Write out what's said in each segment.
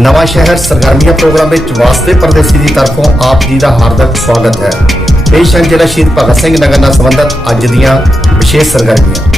नवा शहर सरगर्मियां प्रोग्राम में वास्ते परदेसी की तरफों आप जी का हार्दिक स्वागत है। पेश हैं जिला शहीद भगत सिंह नगर नाल संबंधित अज दियां विशेष सरगर्मियां।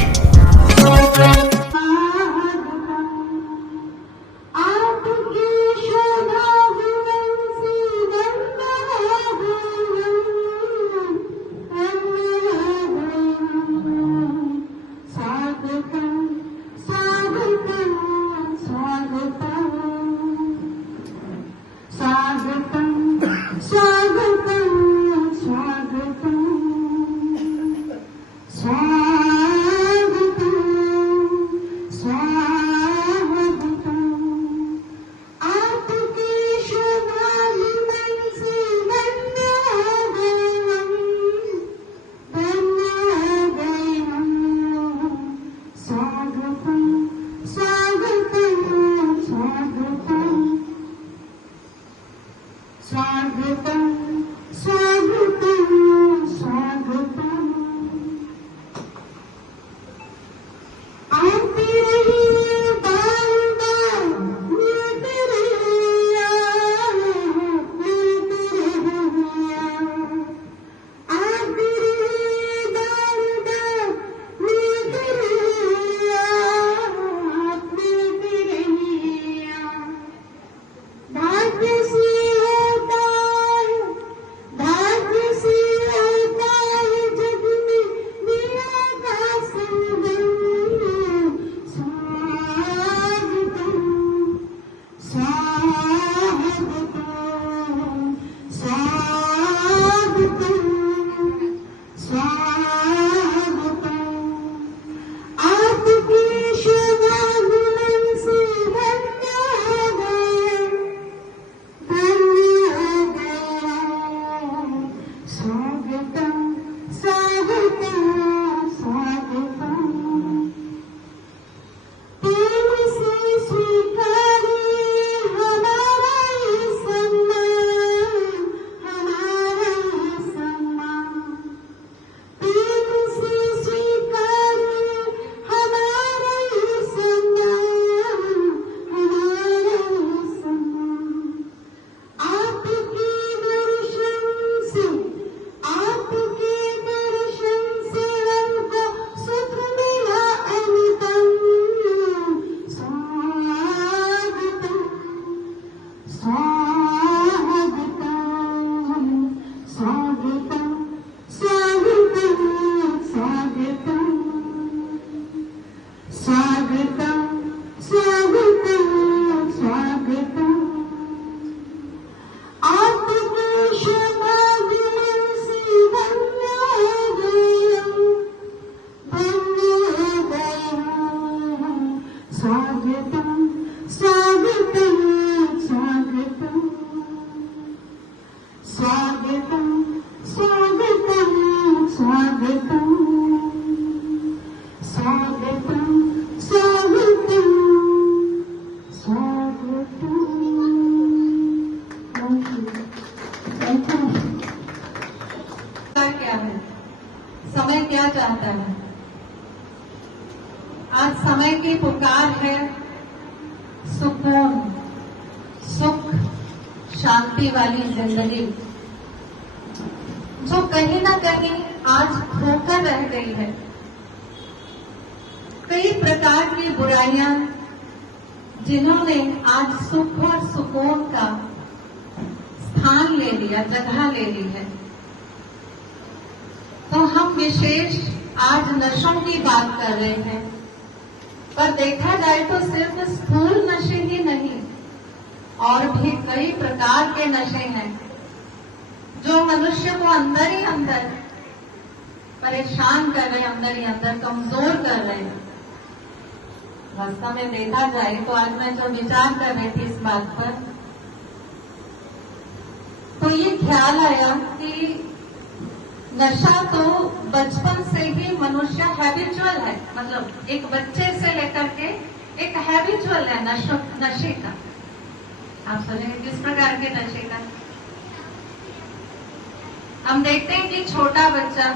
समय क्या चाहता है? आज समय की पुकार है सुकून, सुख, शांति वाली जिंदगी, जो कहीं ना कहीं आज खोकर रह गई है। कई प्रकार की बुराइयां जिन्होंने आज सुख और सुकून का स्थान ले लिया, जगह ले ली है। तो हम विशेष आज नशों की बात कर रहे हैं, पर देखा जाए तो सिर्फ स्थूल नशे ही नहीं, और भी कई प्रकार के नशे हैं जो मनुष्य को अंदर ही अंदर परेशान कर रहे हैं, अंदर ही अंदर कमजोर कर रहे हैं। वास्तव में देखा जाए तो आज मैं जो विचार कर रही थी इस बात पर, तो ये ख्याल आया कि नशा तो बचपन से ही मनुष्य हैबिचुअल है, मतलब एक बच्चे से लेकर के एक हैबिचुअल है नशे का। आप सोचेंगे किस प्रकार के नशे का? हम देखते हैं कि छोटा बच्चा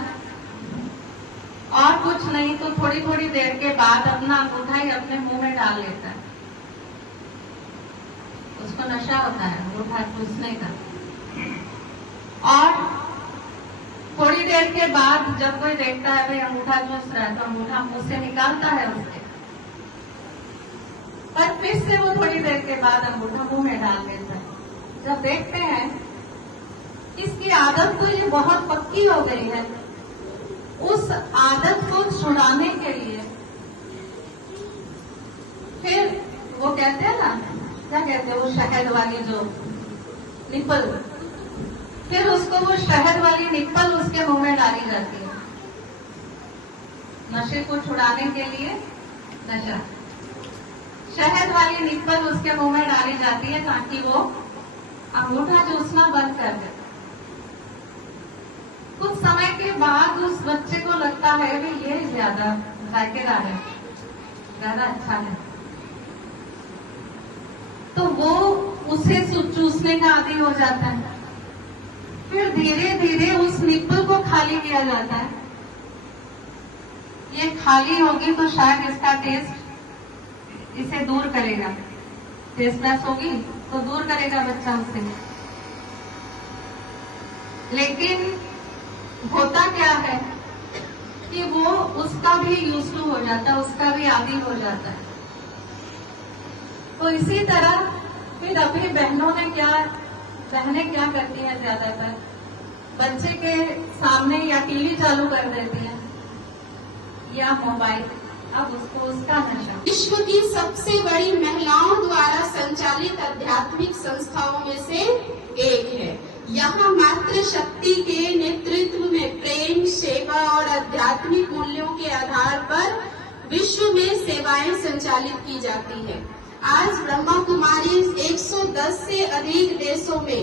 और कुछ नहीं तो थोड़ी थोड़ी देर के बाद अपना अंगूठा ही अपने मुंह में डाल लेता है। उस उसको नशा होता है अंगूठा चूसने का। और थोड़ी देर के बाद जब कोई देखता है भाई अंगूठा चूस रहा है तो अंगूठा मुंह से निकालता है उसके, पर फिर से वो थोड़ी देर के बाद अंगूठा मुंह में डाल देता है। जब देखते हैं इसकी आदत तो ये बहुत पक्की हो गई है, उस आदत को छुड़ाने के लिए फिर वो कहते हैं ना, क्या कहते हैं वो शहद वाली जो निप्पल, फिर उसको वो शहद वाली निप्पल उसके मुंह में डाली जाती है नशे को छुड़ाने के लिए। नशा शहद वाली निप्पल उसके मुंह में डाली जाती है ताकि वो अंगूठा चूसना बंद कर दे। कुछ समय के बाद उस बच्चे को लगता है कि ये ज्यादा जायकेदार है, ज्यादा अच्छा है, तो वो उसे चूसने का आदी हो जाता है। फिर धीरे धीरे उस निप्पल को खाली किया जाता है। ये खाली होगी तो शायद इसका टेस्ट इसे दूर करेगा, टेस्टलेस होगी तो दूर करेगा बच्चा उसे। लेकिन होता क्या है कि वो उसका भी यूज टू हो जाता है, उसका भी आदी हो जाता है। तो इसी तरह फिर अपनी बहनें क्या करती हैं, ज्यादातर बच्चे के सामने या टीवी चालू कर देती हैं या मोबाइल, अब उसको उसका नशा। विश्व की सबसे बड़ी महिलाओं द्वारा संचालित आध्यात्मिक संस्थाओं में से एक है। यहाँ मातृ शक्ति के नेतृत्व में प्रेम, सेवा और आध्यात्मिक मूल्यों के आधार पर विश्व में सेवाएं संचालित की जाती है। आज ब्रह्मा कुमारी 110 से अधिक देशों में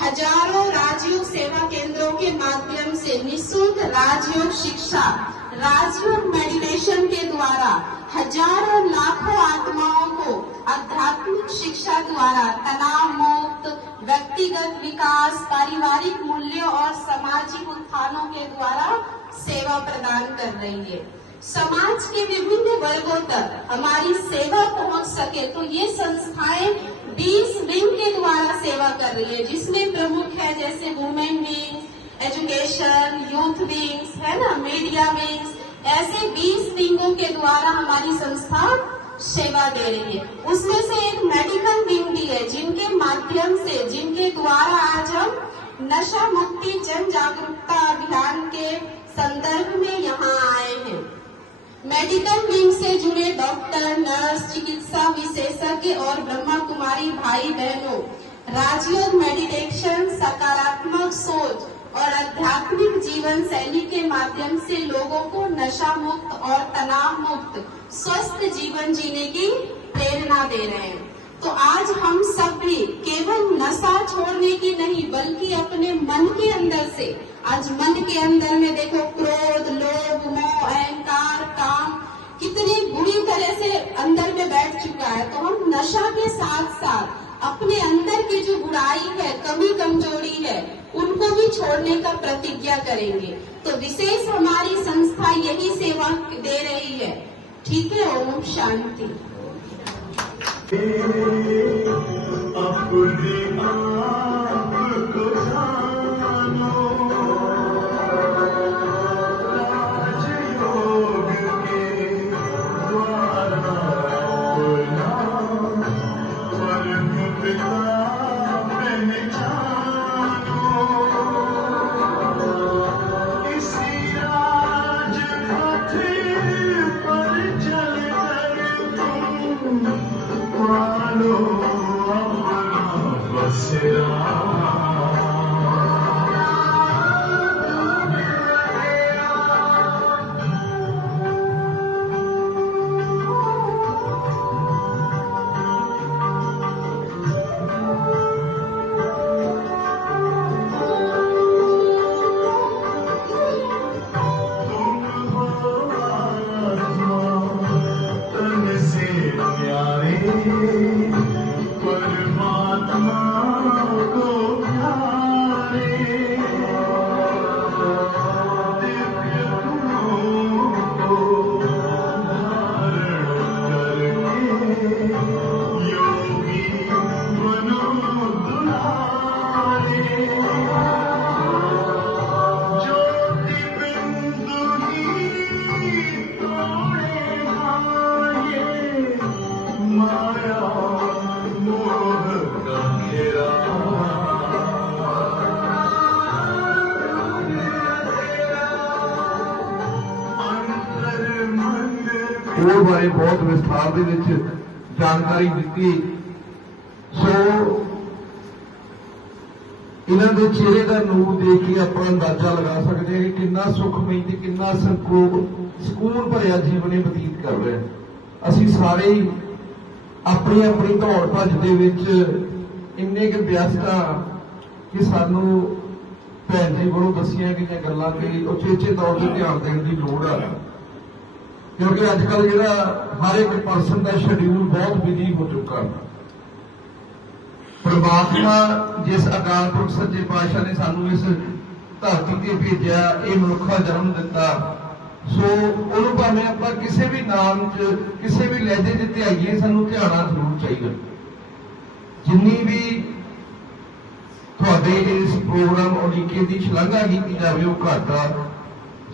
हजारों राजयोग सेवा केंद्रों के माध्यम से निःशुल्क राजयोग शिक्षा, राजयोग मेडिटेशन के द्वारा हजारों लाखों आत्माओं को आध्यात्मिक शिक्षा द्वारा तनाव मुक्त व्यक्तिगत विकास, पारिवारिक मूल्यों और सामाजिक उत्थानों के द्वारा सेवा प्रदान कर रही है। समाज के विभिन्न वर्गों तक हमारी सेवा पहुंच सके तो ये संस्थाएं 20 विंग के द्वारा सेवा कर रही है, जिसमें प्रमुख है जैसे women wing, education, youth wings, है ना, मीडिया विंग्स, ऐसे 20 विंगों के द्वारा हमारी संस्था सेवा दे रही है। उसमें से एक मेडिकल विंग भी है जिनके माध्यम से, जिनके द्वारा आज हम नशा मुक्ति जन जागरूकता अभियान के संदर्भ में यहाँ आए हैं। मेडिकल विंग से जुड़े डॉक्टर, नर्स, चिकित्सा विशेषज्ञ और ब्रह्मा कुमारी भाई बहनों राजयोग मेडिटेशन, सकारात्मक सोच और आध्यात्मिक जीवन शैली के माध्यम से लोगों को नशा मुक्त और तनाव मुक्त स्वस्थ जीवन जीने की प्रेरणा दे रहे हैं। तो आज हम सब भी केवल नशा छोड़ने की नहीं बल्कि अपने मन के अंदर से, आज मन के अंदर में देखो क्रोध, लोभ, मोह, अहंकार, काम कितनी बुरी तरह से अंदर में बैठ चुका है। तो हम नशा के साथ साथ अपने अंदर की जो बुराई है, कमी कमजोरी है, उनको भी छोड़ने का प्रतिज्ञा करेंगे। तो विशेष हमारी संस्था यही सेवा दे रही है। ठीक है, ओम शांति। योगी ਉਹ ਬਾਰੇ ਬਹੁਤ ਵਿਸਥਾਰ ਦੇ ਵਿੱਚ ਜਾਣਕਾਰੀ ਦਿੱਤੀ। ਸੋ ਇਹਨਾਂ ਦੇ ਚਿਹਰੇ ਦਾ ਨੂਰ ਦੇਖ ਕੇ ਆਪਾਂ ਅੰਦਾਜ਼ਾ ਲਗਾ ਸਕਦੇ ਹਾਂ ਕਿ ਕਿੰਨਾ ਸੁਖਮਈ ਤੇ ਕਿੰਨਾ ਸਕੂਨ ਭਰਿਆ ਜੀਵਨ ਇਹ ਬਤੀਤ ਕਰ ਰਹੇ ਹਨ। ਅਸੀਂ ਸਾਰੇ ਹੀ ਆਪਣੀ ਆਪਣੀ ਦੌੜ ਭੱਜ ਦੇ ਵਿੱਚ ਇੰਨੇ ਕੁ ਵਿਅਸਤ ਹਾਂ ਕਿ ਸਾਨੂੰ ਭੈਣ ਜੀ ਵੱਲੋਂ ਦੱਸੀਆਂ ਗਈਆਂ ਗੱਲਾਂ ਤੇ ਉਚੇਚੇ ਤੌਰ ਤੇ ਧਿਆਨ ਦੇਣ ਦੀ ਲੋੜ ਆ, ਕਿਉਂਕਿ ਅੱਜ ਕੱਲ੍ਹ ਜਿਹੜਾ ਹਰ ਇੱਕ ਪਰਸਨ ਦਾ ਸ਼ਡਿਊਲ ਬਹੁਤ ਬਿਜ਼ੀ ਹੋ ਚੁੱਕਾ ਹੈ। ਪਰਮਾਤਮਾ ਜਿਸ ਅਕਾਲ ਪੁਰਖ ਸੱਚੇ ਪਾਤਸ਼ਾਹ ਨੇ ਸਾਨੂੰ ਇਸ ਧਰਤੀ ਤੇ ਭੇਜਿਆ, ਇਹ ਮਨੁੱਖਾ ਜਨਮ ਦਿੱਤਾ, ਸੋ ਉਹਨੂੰ ਭਾਵੇਂ ਆਪਾਂ ਕਿਸੇ ਵੀ ਨਾਮ 'ਚ ਕਿਸੇ ਵੀ ਲਹਿਜੇ 'ਚ ਧਿਆਈਏ, ਸਾਨੂੰ ਧਿਆਣਾ ਜ਼ਰੂਰ ਚਾਹੀਦਾ। ਜਿੰਨੀ ਵੀ ਤੁਹਾਡੇ ਇਸ ਪ੍ਰੋਗਰਾਮ ਉਲੀਕੇ ਦੀ ਸ਼ਲਾਘਾ ਕੀਤੀ ਜਾਵੇ ਉਹ ਘੱਟ ਆ।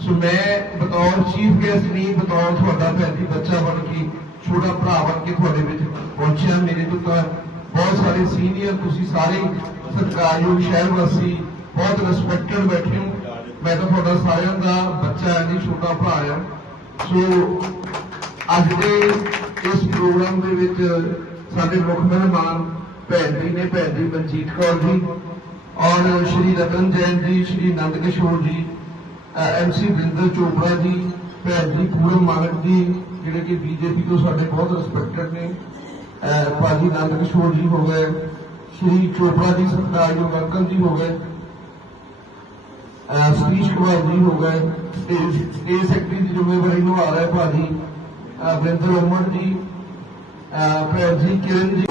ਸੋ ਮੈਂ ਬਤੌਰ ਚੀਫ ਗੈਸਟ ਨਹੀਂ, ਬਤੌਰ ਤੁਹਾਡਾ ਭੈਣ ਜੀ ਬੱਚਾ ਬਣ ਕੇ, ਛੋਟਾ ਭਰਾ ਬਣ ਕੇ ਤੁਹਾਡੇ ਵਿੱਚ ਪਹੁੰਚਿਆ। ਮੇਰੇ ਤੋਂ ਤਾਂ ਬਹੁਤ ਸਾਰੇ ਸੀਨੀਅਰ, ਤੁਸੀਂ ਸਾਰੇ ਸਤਿਕਾਰਯੋਗ ਸ਼ਹਿਰ ਵਾਸੀ, ਬਹੁਤ ਰਿਸਪੈਕਟਡ ਬੈਠੇ ਹੋ। ਮੈਂ ਤਾਂ ਤੁਹਾਡਾ ਸਾਰਿਆਂ ਦਾ ਬੱਚਾ ਹੈ ਜੀ, ਛੋਟਾ ਭਰਾ ਆ। ਸੋ ਅੱਜ ਦੇ ਇਸ ਪ੍ਰੋਗਰਾਮ ਦੇ ਵਿੱਚ ਸਾਡੇ ਮੁੱਖ ਮਹਿਮਾਨ ਭੈਣ ਜੀ ਨੇ, ਭੈਣ ਜੀ ਮਨਜੀਤ ਕੌਰ ਜੀ ਔਰ ਸ਼੍ਰੀ ਰਤਨ ਜੈਨ ਜੀ, ਸ਼੍ਰੀ ਨੰਦ ਕਿਸ਼ੋਰ ਜੀ, MC ਵਿੰਦਰ ਚੋਪੜਾ ਜੀ, ਭੈਣ ਜੀ ਪੂਰਮ ਮਾਨਕ ਜੀ ਜਿਹੜੇ ਕਿ BJP ਤੋਂ ਸਾਡੇ ਬਹੁਤ ਰਿਸਪੈਕਟਡ ਨੇ, ਭਾਜੀ ਨੰਦ ਕਿਸ਼ੋਰ ਜੀ ਹੋ ਗਏ, ਸ਼੍ਰੀ ਚੋਪੜਾ ਜੀ ਸਤਿਕਾਰਯੋਗ ਅੰਕਲ ਜੀ ਹੋ ਗਏ, ਸਤੀਸ਼ ਕੁਮਾਰ ਜੀ ਹੋ ਗਏ, ਸਟੇਟ ਸੈਕਟਰੀ ਦੀ ਜ਼ਿੰਮੇਵਾਰੀ ਨਿਭਾ ਰਹੇ ਭਾਜੀ ਵਿੰਦਰ ਅਮਨ ਜੀ, ਭੈਣ ਜੀ ਕਿਰਨ ਜੀ।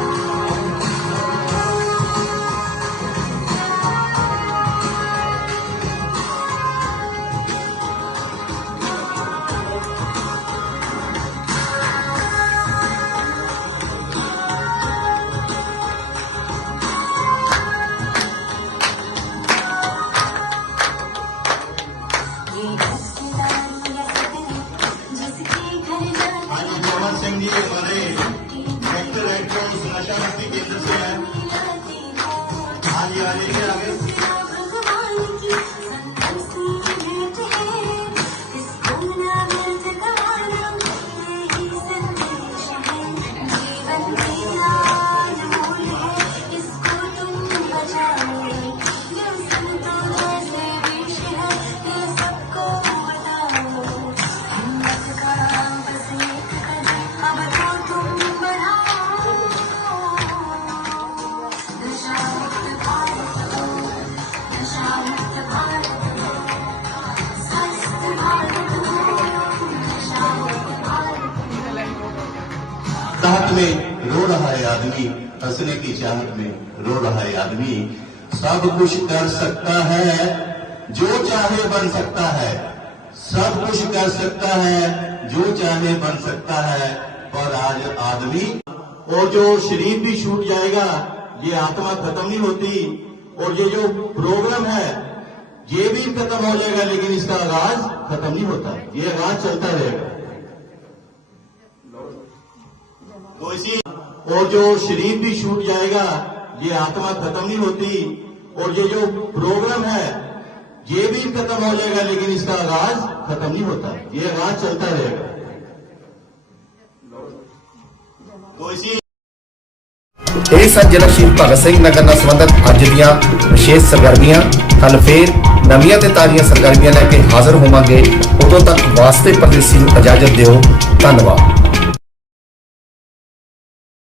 सिंह जी हमारे डायरेक्टर इलेक्ट्रॉनिक्स नशा मुक्ति केंद्र से है। हाँ जी आगे चाहत में रो रहा है आदमी, हंसने की चाहत में रो रहा है आदमी। सब कुछ कर सकता है जो चाहे बन सकता है, सब कुछ कर सकता है जो चाहे बन सकता है। पर आज आदमी और जो शरीर भी छूट जाएगा, ये आत्मा खत्म नहीं होती। और ये जो प्रोग्राम है ये भी खत्म हो जाएगा, लेकिन इसका आगाज खत्म नहीं होता, ये आगाज चलता रहेगा। तो इसी और जो शरीर भी छूट जाएगा, ये आत्मा खत्म नहीं होती। और ये जो प्रोग्राम है ये भी खत्म हो जाएगा, लेकिन इसका आगाज खत्म नहीं होता, ये आगाज चलता रहेगा। तो इसी ਇਹ ਸਨ ਜ਼ਿਲ੍ਹਾ ਸ਼ਹੀਦ ਭਗਤ ਸਿੰਘ ਨਗਰ ਨਾਲ ਸੰਬੰਧਿਤ ਅੱਜ ਦੀਆਂ ਵਿਸ਼ੇਸ਼ ਸਰਗਰਮੀਆਂ। ਕੱਲ੍ਹ ਫੇਰ ਨਵੀਆਂ ਤੇ ਤਾਜ਼ੀਆਂ ਸਰਗਰਮੀਆਂ ਲੈ ਕੇ ਹਾਜ਼ਰ ਹੋਵਾਂਗੇ। ਉਦੋਂ ਤੱਕ ਵਾਸਤੇ ਪਰਦੇਸੀ ਨੂੰ ਇਜਾਜ਼ਤ ਦਿਓ। ਧੰਨਵਾਦ।